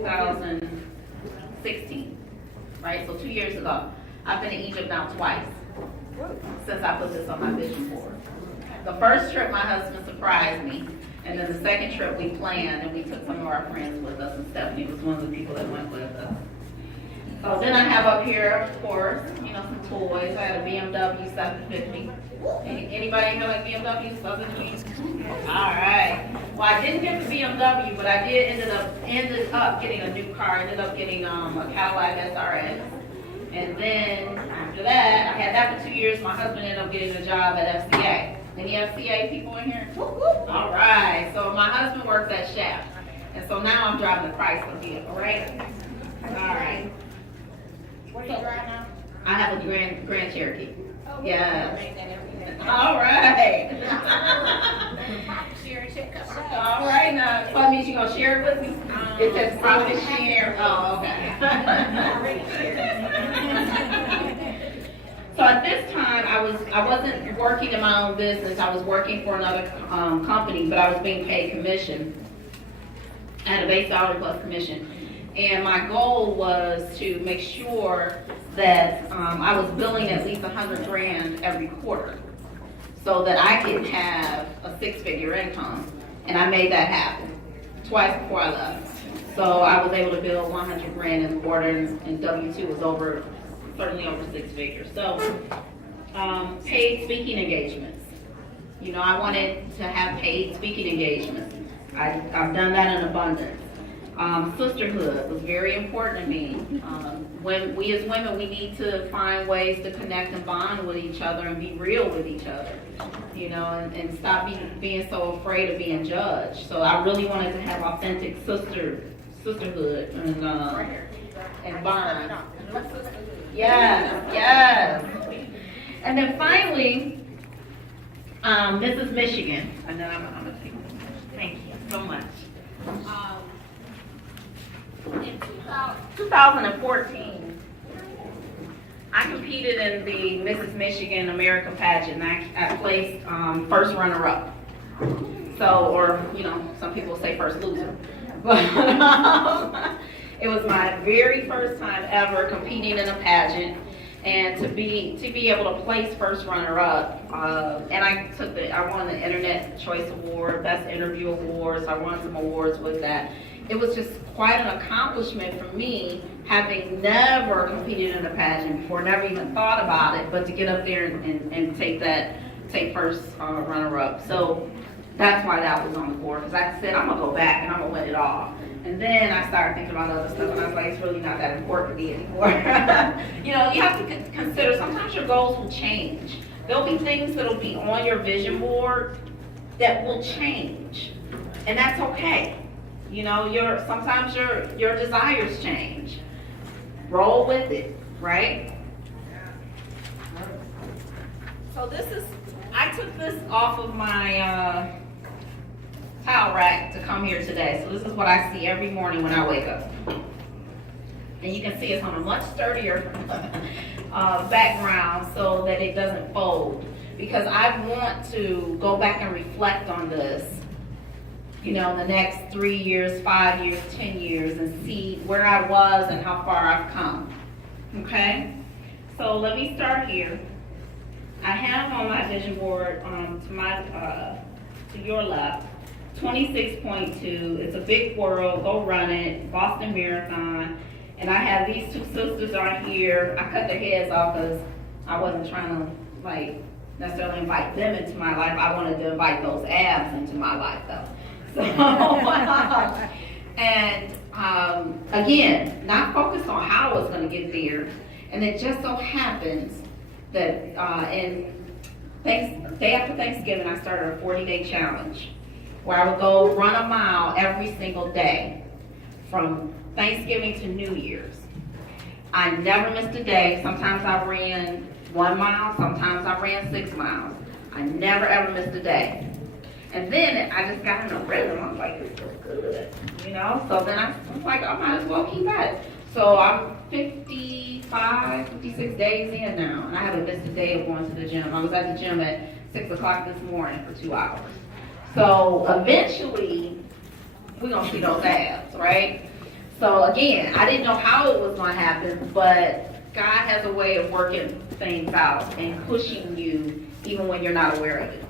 2016, right? So 2 years ago. I've been to Egypt now twice since I put this on my vision board. The first trip, my husband surprised me, and then the second trip we planned, and we took some of our friends with us, and Stephanie was one of the people that went with us. So then I have up here, of course, you know, some toys. I had a BMW 750. Anybody know a BMW 750? All right. Well, I didn't get the BMW, but I ended up getting a new car. I ended up getting a Cadillac SRX. And then after that, I had that for 2 years. My husband ended up getting a job at FCA. Any FCA people in here? All right. So my husband works at Shaft. And so now I'm driving the Chrysler vehicle, right? All right. What do you drive now? I have a Grand Cherokee. Oh, Yeah. All All right. All right now. So that means you're going to share it with me? It says profit share. Oh, okay. So at this time, I wasn't working in my own business. I was working for another company, but I was being paid commission. I had a base salary plus commission. And my goal was to make sure that I was billing at least $100,000 every quarter so that I could have a six-figure income. And I made that happen twice before I left. So I was able to bill $100,000 in a quarter, and W-2 was certainly over six figures. So paid speaking engagements. You know, I wanted to have paid speaking engagements. I've done that in abundance. Sisterhood was very important to me. When we as women, we need to find ways to connect and bond with each other and be real with each other, you know, and stop being so afraid of being judged. So I really wanted to have authentic sisterhood and bond. Yes. And then finally, this is Michigan. And then I'm gonna take this. Thank you so much. In 2014, I competed in the Mrs. Michigan America pageant. I placed first runner-up. So, or, you know, some people say first loser. But it was my very first time ever competing in a pageant, and to be able to place first runner-up. And I won the Internet Choice Award, Best Interview Awards. I won some awards with that. It was just quite an accomplishment for me, having never competed in a pageant before, never even thought about it, but to get up there and take first runner-up. So that's why that was on the board, because I said, I'm gonna go back and I'm gonna win it all. And then I started thinking about other stuff, and I was like, it's really not that important to me anymore. You know, you have to consider, sometimes your goals will change. There'll be things that'll be on your vision board that will change, and that's okay. You know, sometimes your desires change. Roll with it, right? So I took this off of my towel rack to come here today. So this is what I see every morning when I wake up. And you can see it's on a much sturdier background so that it doesn't fold. Because I want to go back and reflect on this, you know, in the next 3 years, 5 years, 10 years, and see where I was and how far I've come. Okay? So let me start here. I have on my vision board to your left, 26.2. It's a big world. Go run it. Boston Marathon. And I have these two sisters on here. I cut their heads off because I wasn't trying to necessarily invite them into my life. I wanted to invite those abs into my life though. So, and again, not focused on how I was going to get there. And it just so happens that day after Thanksgiving, I started a 40-day challenge where I would go run a mile every single day from Thanksgiving to New Year's. I never missed a day. Sometimes I ran 1 mile, sometimes I ran 6 miles. I never ever missed a day. And then I just got in a rhythm. I was like, this feels good, you know? So then I was like, I might as well keep at it. So I'm 55, 56 days in now, and I haven't missed a day of going to the gym. I was at the gym at 6 o'clock this morning for 2 hours. So eventually, we're going to see those abs, right? So again, I didn't know how it was going to happen, but God has a way of working things out and pushing you even when you're not aware of it.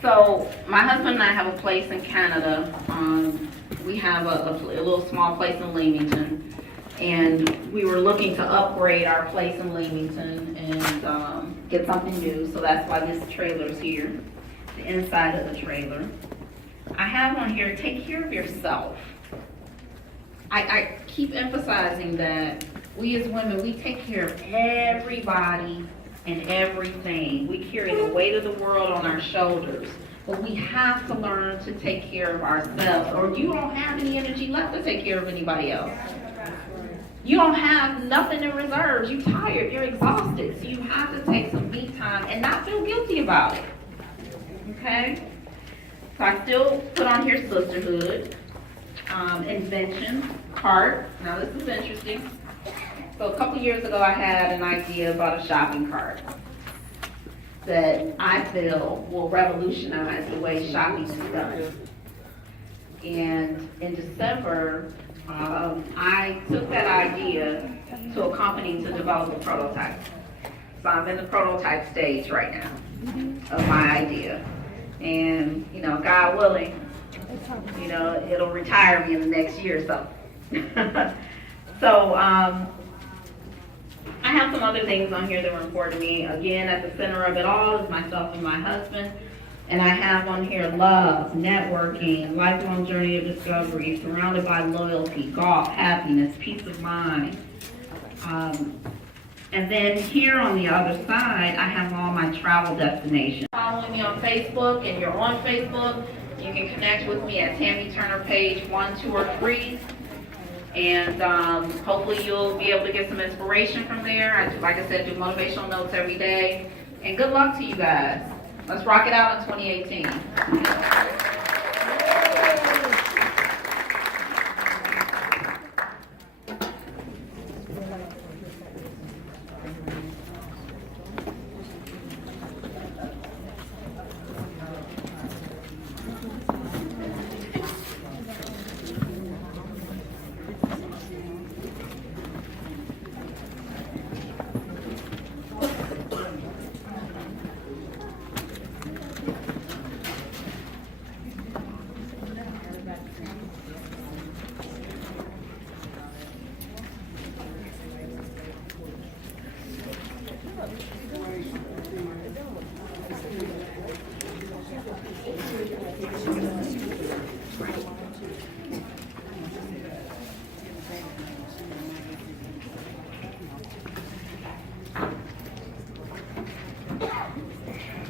So my husband and I have a place in Canada. We have a little small place in Leamington, and we were looking to upgrade our place in Leamington and get something new. So that's why this trailer's here, the inside of the trailer. I have on here, take care of yourself. I keep emphasizing that we as women, we take care of everybody and everything. We carry the weight of the world on our shoulders, but we have to learn to take care of ourselves, or you don't have any energy left to take care of anybody else. You don't have nothing in reserve. You're tired, you're exhausted, so you have to take some me time and not feel guilty about it. Okay? So I still put on here sisterhood, invention, cart. Now this is interesting. So a couple years ago I had an idea about a shopping cart that I feel will revolutionize the way shopping is done. And in December, I took that idea to a company to develop a prototype. So I'm in the prototype stage right now of my idea. And, God willing, it'll retire me in the next year or so. So, I have some other things on here that were important to me. Again, at the center of it all is myself and my husband. And I have on here love, networking, lifelong journey of discovery, surrounded by loyalty, golf, happiness, peace of mind. And then here on the other side, I have all my travel destinations. Following me on Facebook, and you're on Facebook, you can connect with me at Tammy Turner page 1, 2, or 3. And hopefully you'll be able to get some inspiration from there. Like I said, do motivational notes every day. And good luck to you guys. Let's rock it out in 2018.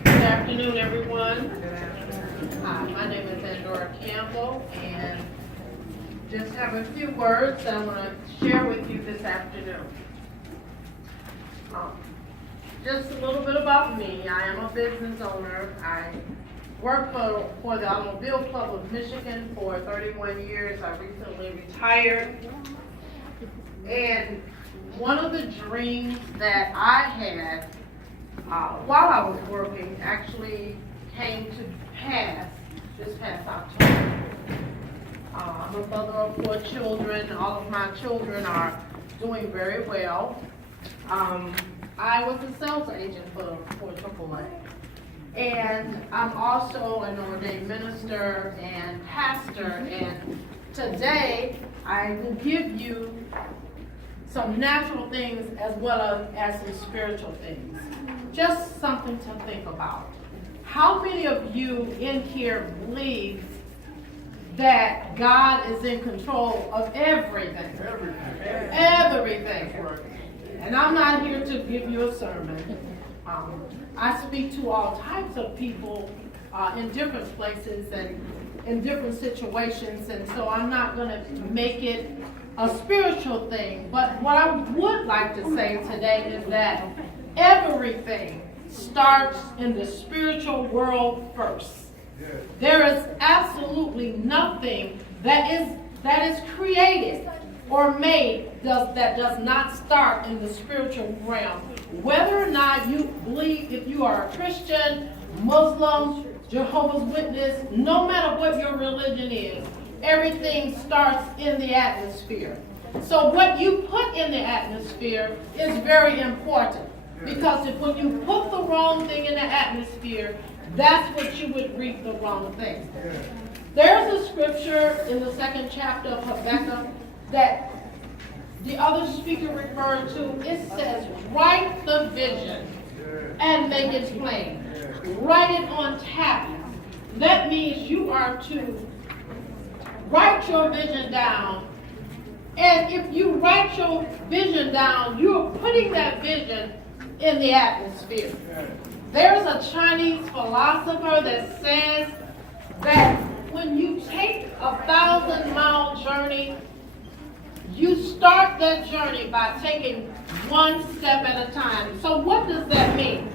Good afternoon, everyone. Hi, my name is Andora Campbell, and just have a few words that I want to share with you this afternoon. Just a little bit about me. I am a business owner. I worked for the Automobile Club of Michigan for 31 years. I recently retired. And one of the dreams that I had while I was working actually came to pass this past October. I'm a mother of 4 children. All of my children are doing very well. I was a sales agent for AAA. And I'm also an ordained minister and pastor. And today I will give you some natural things as well as some spiritual things. Just something to think about. How many of you in here believe that God is in control of everything? Everything. And I'm not here to give you a sermon. I speak to all types of people in different places and in different situations, and so I'm not going to make it a spiritual thing. But what I would like to say today is that everything starts in the spiritual world first. There is absolutely nothing that is created or made that does not start in the spiritual realm. Whether or not you believe, if you are a Christian, Muslim, Jehovah's Witness, no matter what your religion is, everything starts in the atmosphere. So what you put in the atmosphere is very important, because when you put the wrong thing in the atmosphere, that's what you would reap the wrong thing. There's a scripture in the 2nd chapter of Habakkuk that the other speaker referred to. It says, write the vision and make it plain. Write it on tablets. That means you are to write your vision down. And if you write your vision down, you're putting that vision in the atmosphere. There's a Chinese philosopher that says that when you take a 1,000-mile journey, you start that journey by taking one step at a time. So what does that mean?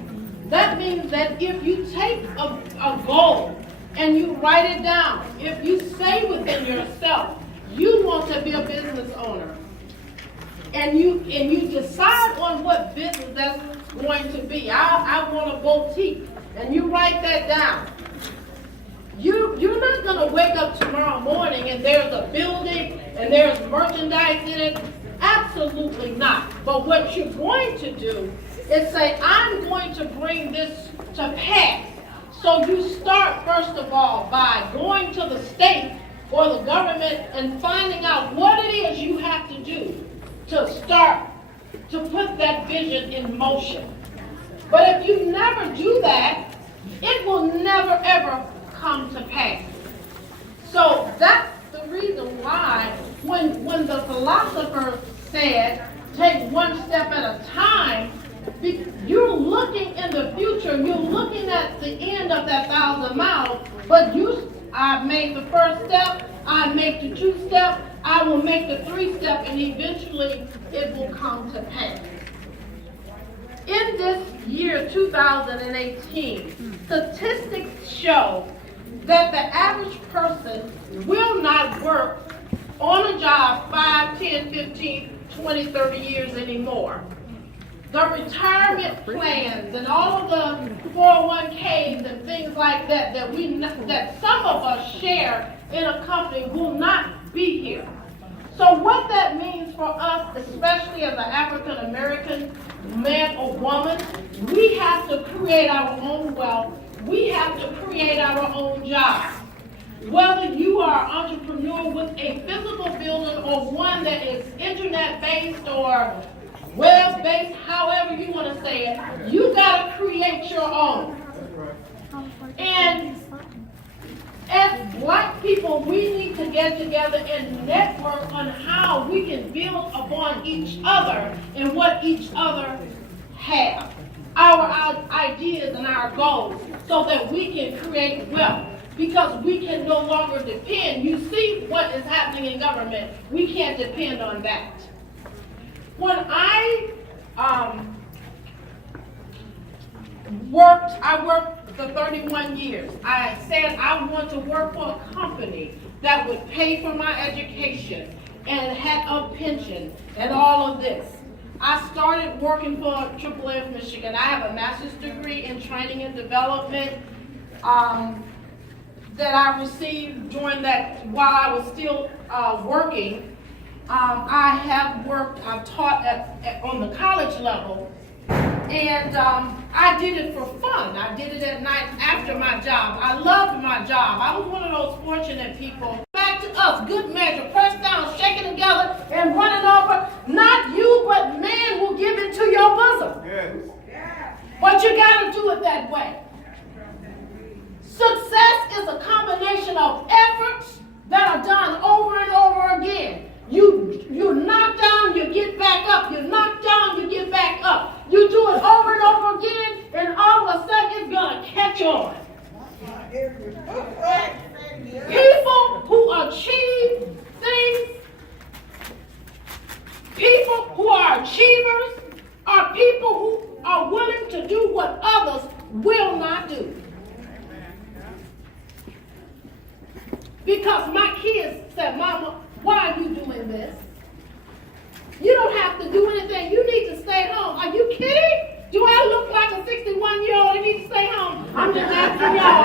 That means that if you take a goal and you write it down, if you say within yourself, you want to be a business owner, and you decide on what business that's going to be. I want a boutique, and you write that down. You're not going to wake up tomorrow morning and there's a building and there's merchandise in it. Absolutely not. But what you're going to do is say, I'm going to bring this to pass. So you start, first of all, by going to the state or the government and finding out what it is you have to do to start to put that vision in motion. But if you never do that, it will never ever come to pass. So that's the reason why when the philosopher said, take one step at a time, you're looking in the future, you're looking at the end of that 1,000 miles, but I've made the first step, I make the 2 step, I will make the 3 step, and eventually it will come to pass. In this year, 2018, statistics show that the average person will not work on a job 5, 10, 15, 20, 30 years anymore. The retirement plans and all of the 401ks and things like that that some of us share in a company will not be here. So what that means for us, especially as an African American man or woman, we have to create our own wealth. We have to create our own jobs. Whether you are an entrepreneur with a physical building or one that is internet-based or web-based, however you want to say it, you got to create your own. And as Black people, we need to get together and network on how we can build upon each other and what each other have, our ideas and our goals, so that we can create wealth. Because we can no longer depend. You see what is happening in government. We can't depend on that. When I worked for 31 years. I said I want to work for a company that would pay for my education and had a pension and all of this. I started working for AAA of Michigan. I have a master's degree in training and development that I received during that while I was still working. I've taught on the college level, and I did it for fun. I did it at night after my job. I loved my job. I was one of those fortunate people. Back to us, good measure, pressed down, shaken together, and running over. Not you, but man will give into your bosom. Yes. But you got to do it that way. Success is a combination of efforts that are done over and over again. You knock down, you get back up. You knock down, you get back up. You do it over and over again, and all of a sudden it's going to catch on. People who achieve things, people who are achievers, are people who are willing to do what others will not do. Because my kids said, Mama, why are you doing this? You don't have to do anything. You need to stay home. Are you kidding? Do I look like a 61-year-old and need to stay home? I'm just asking y'all.